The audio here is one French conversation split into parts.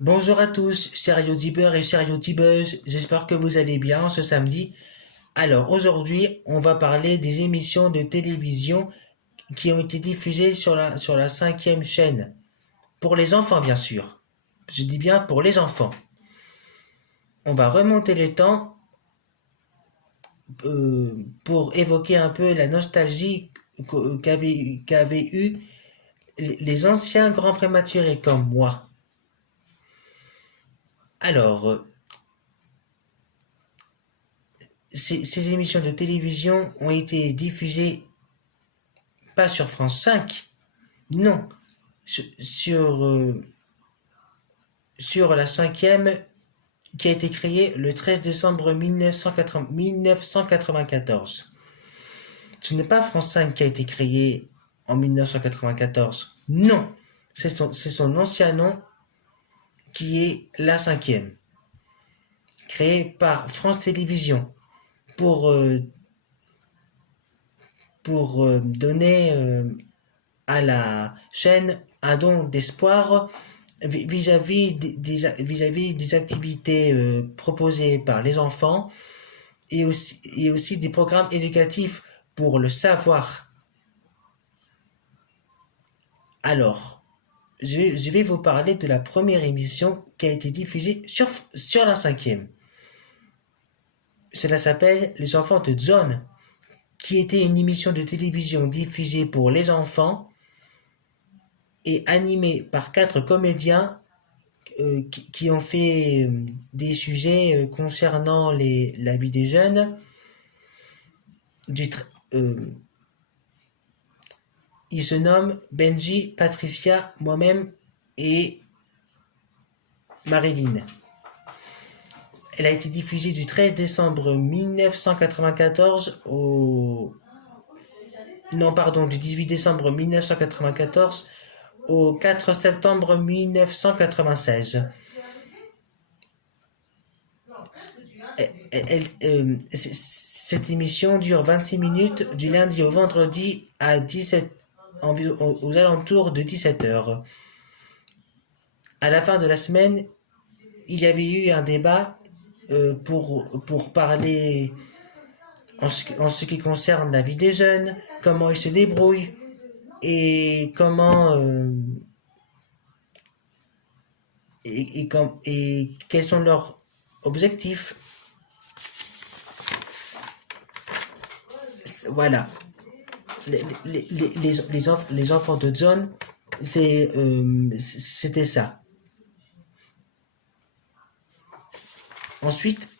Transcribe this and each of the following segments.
Bonjour à tous, chers youtubeurs et chères youtubeuses, j'espère que vous allez bien ce samedi. Alors aujourd'hui, on va parler des émissions de télévision qui ont été diffusées sur la cinquième chaîne. Pour les enfants bien sûr. Je dis bien pour les enfants. On va remonter le temps pour évoquer un peu la nostalgie qu'avaient eu les anciens grands prématurés comme moi. Alors, ces émissions de télévision ont été diffusées pas sur France 5, non, sur la cinquième qui a été créée le 13 décembre 1994. Ce n'est pas France 5 qui a été créée en 1994. Non, c'est son ancien nom qui est la cinquième, créée par France Télévisions pour, euh, pour donner à la chaîne un don d'espoir vis-à-vis des activités proposées par les enfants et aussi des programmes éducatifs pour le savoir. Alors, je vais vous parler de la première émission qui a été diffusée sur la cinquième. Cela s'appelle Les enfants de John, qui était une émission de télévision diffusée pour les enfants et animée par 4 comédiens qui ont fait des sujets concernant la vie des jeunes. Du Ils se nomment Benji, Patricia, moi-même et Marilyn. Elle a été diffusée du 13 décembre 1994 au... Non, pardon, du 18 décembre 1994 au 4 septembre 1996. Cette émission dure 26 minutes du lundi au vendredi à 17, aux alentours de 17 heures. À la fin de la semaine, il y avait eu un débat pour parler en ce qui concerne la vie des jeunes, comment ils se débrouillent et comment et quels sont leurs objectifs. Voilà. Les enfants de John, c'était ça. Ensuite,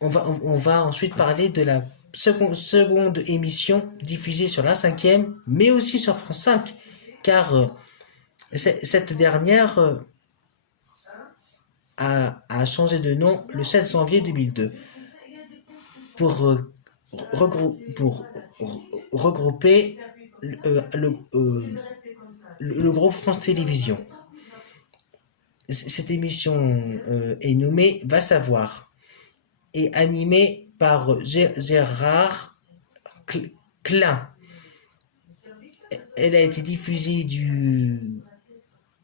on va ensuite parler de la seconde émission diffusée sur la cinquième, mais aussi sur France 5, car cette dernière a changé de nom le 7 janvier 2002 pour, pour regrouper le groupe France Télévisions. Cette émission est nommée Va savoir et animée par Gérard Klein. Elle a été diffusée du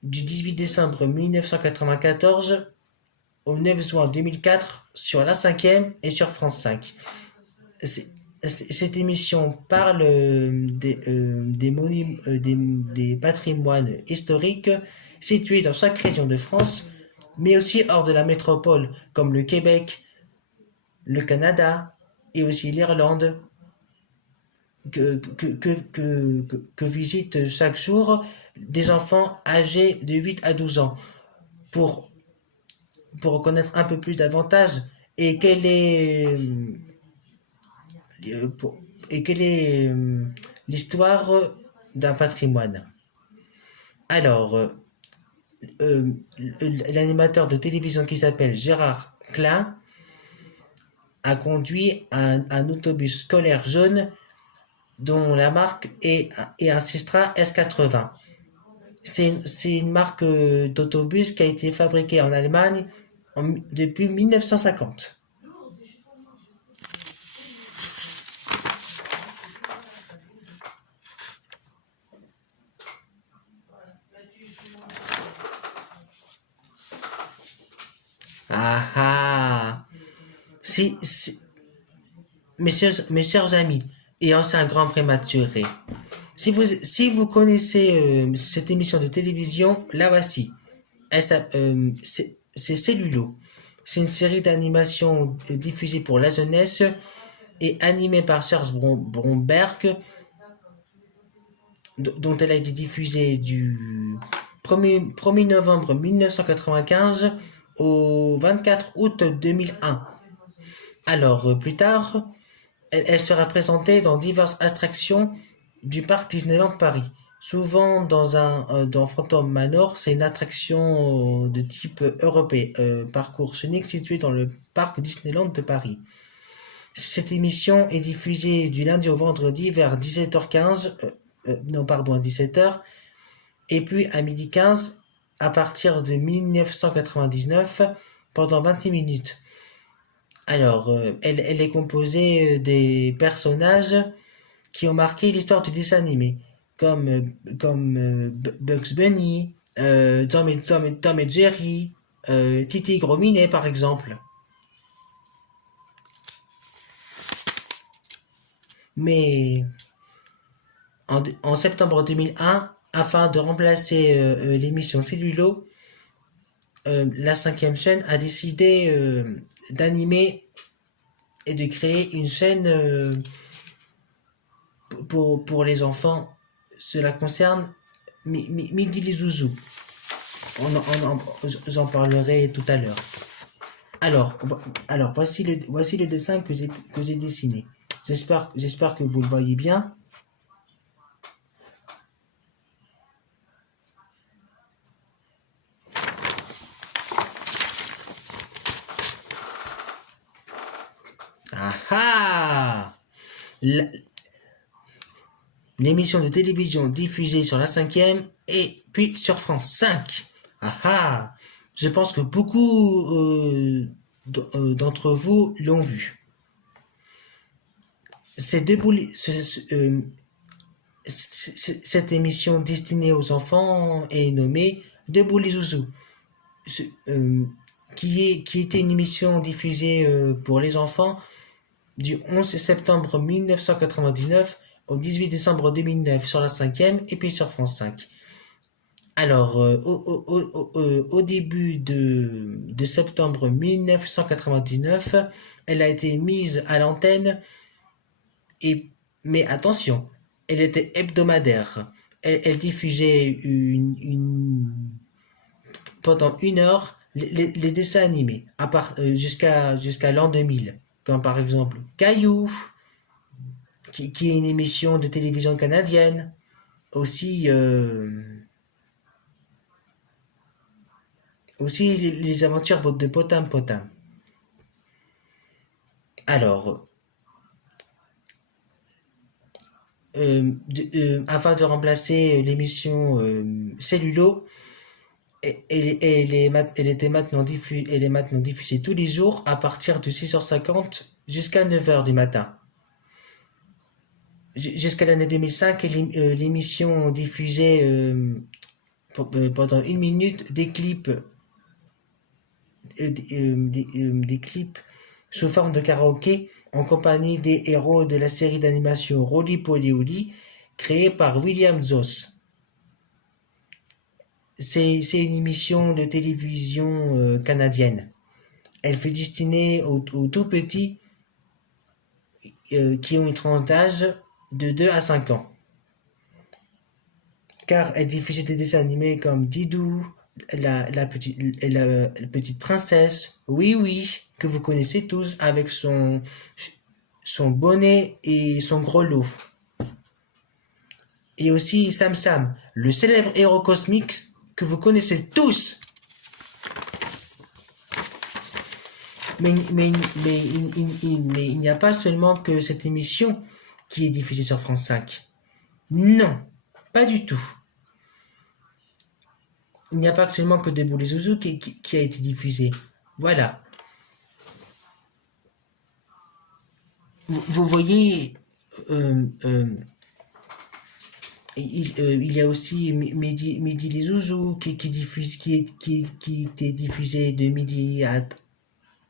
18 décembre 1994 au 9 juin 2004 sur la cinquième et sur France 5. Cette émission parle des patrimoines historiques situés dans chaque région de France, mais aussi hors de la métropole, comme le Québec, le Canada et aussi l'Irlande, que visitent chaque jour des enfants âgés de 8 à 12 ans pour, pour connaître un peu plus davantage et quelle est pour- et quelle est l'histoire d'un patrimoine. Alors, l'animateur de télévision qui s'appelle Gérard Klein a conduit un autobus scolaire jaune dont la marque est un Sistra S80. C'est une marque d'autobus qui a été fabriquée en Allemagne depuis 1950. Ah ah. Si, mes chers amis et anciens grands prématurés, si vous connaissez cette émission de télévision, la voici. C'est Cellulo. C'est une série d'animation diffusée pour la jeunesse et animée par Serge Bromberg, dont elle a été diffusée du 1er novembre 1995 au 24 août 2001. Alors, plus tard, elle sera présentée dans diverses attractions du parc Disneyland Paris. Souvent dans Phantom Manor, c'est une attraction de type européen, parcours scénique situé dans le parc Disneyland de Paris. Cette émission est diffusée du lundi au vendredi vers 17h15, non pardon, à 17h, et puis à 12h15 à partir de 1999 pendant 26 minutes. Alors, elle est composée des personnages qui ont marqué l'histoire du dessin animé, comme Bugs Bunny, Tom et Jerry, Titi Gros Minet par exemple. Mais en septembre 2001, afin de remplacer l'émission Cellulo, la cinquième chaîne a décidé d'animer et de créer une chaîne pour les enfants. Cela concerne Midi les Zouzous. J'en parlerai tout à l'heure. Alors, voici le dessin que j'ai dessiné. J'espère que vous le voyez bien. Ah ah! L'émission de télévision diffusée sur la cinquième et puis sur France 5. Ah ah! Je pense que beaucoup d'entre vous l'ont vu. Cette émission destinée aux enfants est nommée Debout les Zouzous, qui était une émission diffusée pour les enfants du 11 septembre 1999 au 18 décembre 2009 sur la cinquième et puis sur France 5. Alors, au début de septembre 1999, elle a été mise à l'antenne, mais attention, elle était hebdomadaire. Elle diffusait pendant 1 heure les dessins animés, jusqu'à l'an 2000, comme par exemple Caillou, qui est une émission de télévision canadienne, aussi les aventures de Potam Potam. Alors, afin de remplacer l'émission Cellulo, elle est maintenant diffusée tous les jours à partir de 6h50 jusqu'à 9h du matin. Jusqu'à l'année 2005, l'émission diffusait pendant 1 minute des clips sous forme de karaoké en compagnie des héros de la série d'animation Roly Poly Oly, créée par William Zoss. C'est une émission de télévision canadienne. Elle fut destinée aux tout petits qui ont une tranche d'âge de 2 à 5 ans. Car elle diffusait des dessins animés comme Didou, la petite princesse, oui, que vous connaissez tous, avec son bonnet et son gros lot. Et aussi Sam Sam, le célèbre héros cosmique que vous connaissez tous. Mais il n'y a pas seulement que cette émission qui est diffusée sur France 5. Non, pas du tout. Il n'y a pas seulement que Debout les Zouzous qui a été diffusé. Voilà. Vous voyez, il y a aussi Midi les Zouzous qui était diffusé de midi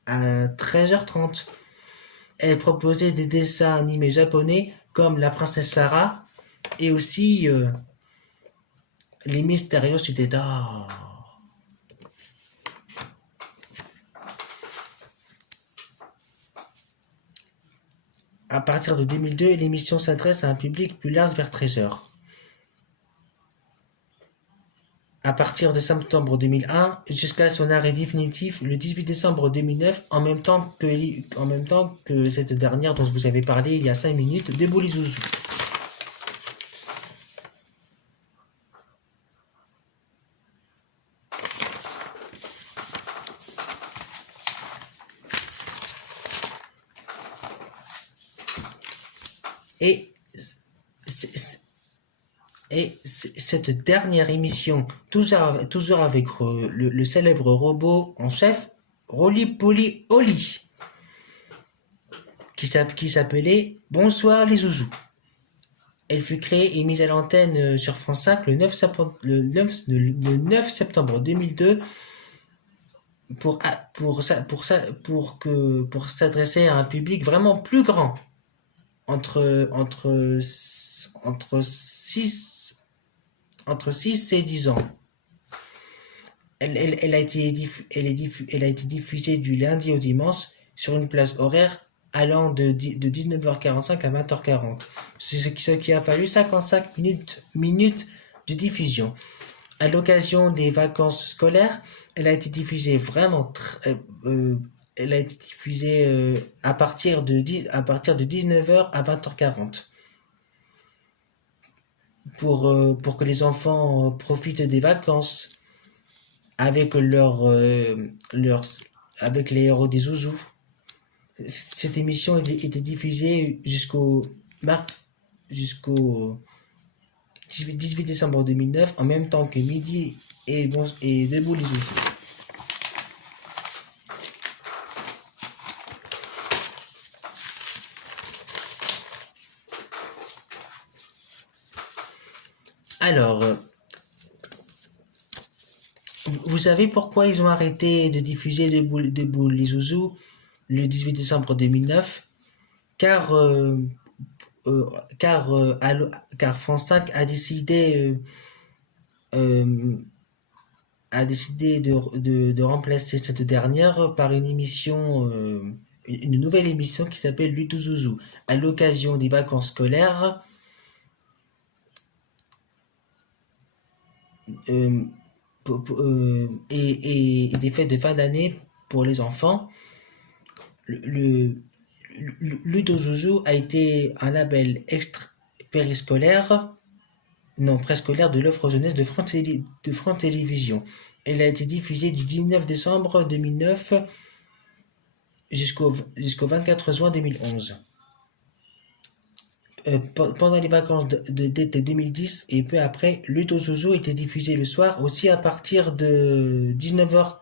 à 13h30. Elle proposait des dessins animés japonais comme La Princesse Sarah et aussi Les Mystérieux Cités d'Or. À partir de 2002, l'émission s'adresse à un public plus large vers 13h. À partir de septembre 2001 jusqu'à son arrêt définitif le 18 décembre 2009, en même temps que cette dernière dont je vous avais parlé il y a 5 minutes, de Zouzou. Et, cette dernière émission, toujours avec le célèbre robot en chef, Roly Poly Oli, qui s'appelait Bonsoir les Zouzous. Elle fut créée et mise à l'antenne sur France 5 le 9 septembre 2002 pour s'adresser à un public vraiment plus grand, entre 6 et 10 ans. Elle a été diffusée du lundi au dimanche sur une plage horaire allant de 19h45 à 20h40, ce qui a fallu 55 minutes de diffusion. À l'occasion des vacances scolaires, elle a été diffusée elle a été diffusée à partir de 19h à 20h40 pour que les enfants profitent des vacances avec avec les héros des Zouzous. Cette émission était diffusée jusqu'au 18 décembre 2009, en même temps que Midi et Debout les Zouzous. Alors, vous savez pourquoi ils ont arrêté de diffuser Debout les Zouzous le 18 décembre 2009? Car France 5 a décidé de remplacer cette dernière par une nouvelle émission qui s'appelle Ludo Zouzou. À l'occasion des vacances scolaires, et des fêtes de fin d'année pour les enfants, Ludo Zouzou a été un label périscolaire, non préscolaire, de l'offre jeunesse de France Télévisions. Elle a été diffusée du 19 décembre 2009 jusqu'au 24 juin 2011. Pendant les vacances d'été 2010 et peu après, Ludo Zouzou était diffusé le soir aussi à partir de 19h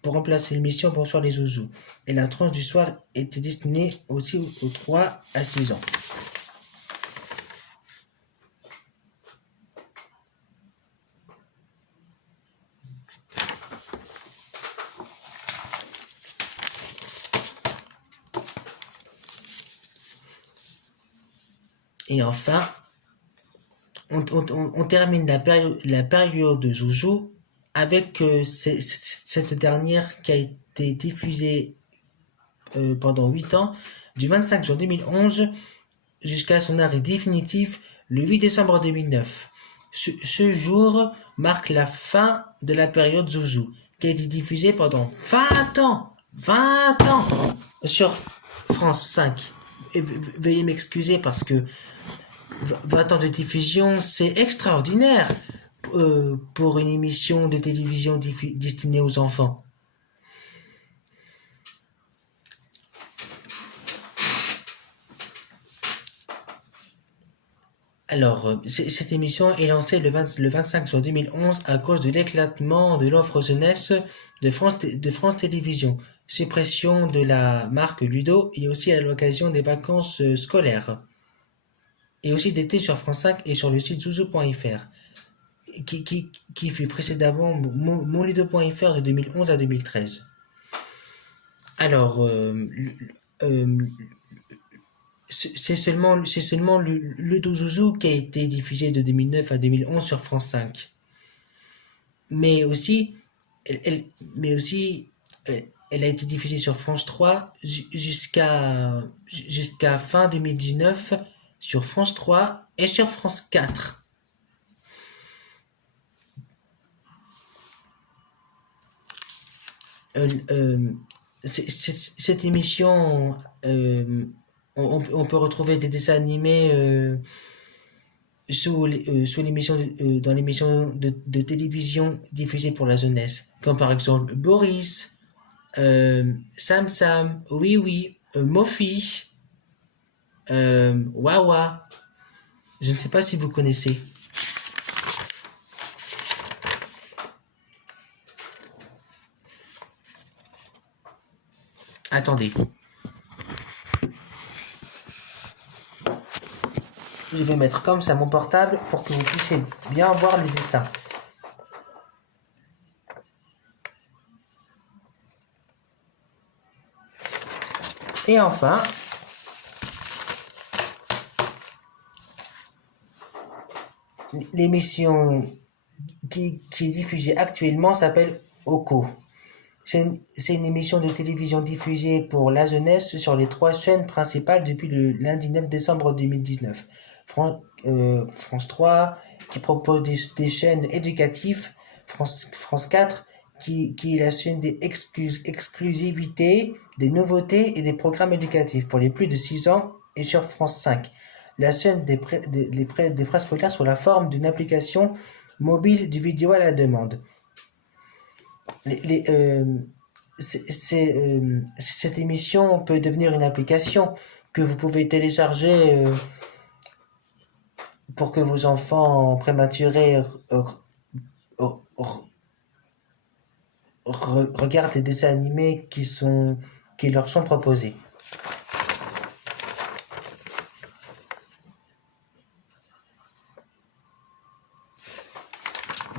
pour remplacer l'émission Bonsoir les Zouzous. Et la tranche du soir était destinée aussi aux 3 à 6 ans. Et enfin, on termine la période de Zouzou avec cette dernière qui a été diffusée pendant 8 ans, du 25 juin 2011 jusqu'à son arrêt définitif le 8 décembre 2009. Ce jour marque la fin de la période Zouzou, qui a été diffusée pendant 20 ans sur France 5. Et veuillez m'excuser parce que 20 ans de diffusion, c'est extraordinaire pour une émission de télévision destinée aux enfants. Alors, cette émission est lancée le 25 juin 2011 à cause de l'éclatement de l'offre jeunesse de France Télévisions, suppression de la marque Ludo et aussi à l'occasion des vacances scolaires. Et aussi d'été sur France 5 et sur le site zouzou.fr, qui fut précédemment monludo.fr de 2011 à 2013. Alors, euh, c'est seulement le Dozouzou qui a été diffusé de 2009 à 2011 sur France 5. Mais aussi, elle, elle- mais aussi, elle a été diffusée sur France 3 jusqu'à fin 2019 sur France 3 et sur France 4. Euh, euh, cette émission, on peut retrouver des dessins animés sous l'émission dans l'émission de télévision diffusée pour la jeunesse, comme par exemple Boris, Sam Sam, Oui Oui, Mofi, Wawa. Je ne sais pas si vous connaissez. Attendez, je vais mettre comme ça mon portable pour que vous puissiez bien voir les dessins. Et enfin, l'émission qui est diffusée actuellement s'appelle Oko. C'est une émission de télévision diffusée pour la jeunesse sur les trois chaînes principales depuis le lundi 9 décembre 2019. France 3 qui propose des chaînes éducatives, France 4 qui est la chaîne des exclusivités, des nouveautés et des programmes éducatifs pour les plus de 6 ans, et sur France 5 la chaîne des préscolaires sous la forme d'une application mobile de vidéo à la demande. Les, les, cette émission peut devenir une application que vous pouvez télécharger pour que vos enfants prématurés regardent les dessins animés qui leur sont proposés.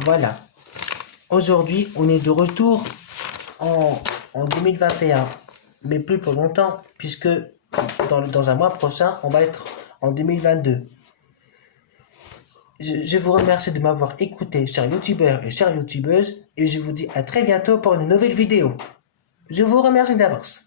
Voilà. Aujourd'hui, on est de retour en 2021, mais plus pour longtemps, puisque dans un mois prochain, on va être en 2022. Je vous remercie de m'avoir écouté, chers youtubeurs et chères youtubeuses, et je vous dis à très bientôt pour une nouvelle vidéo. Je vous remercie d'avance.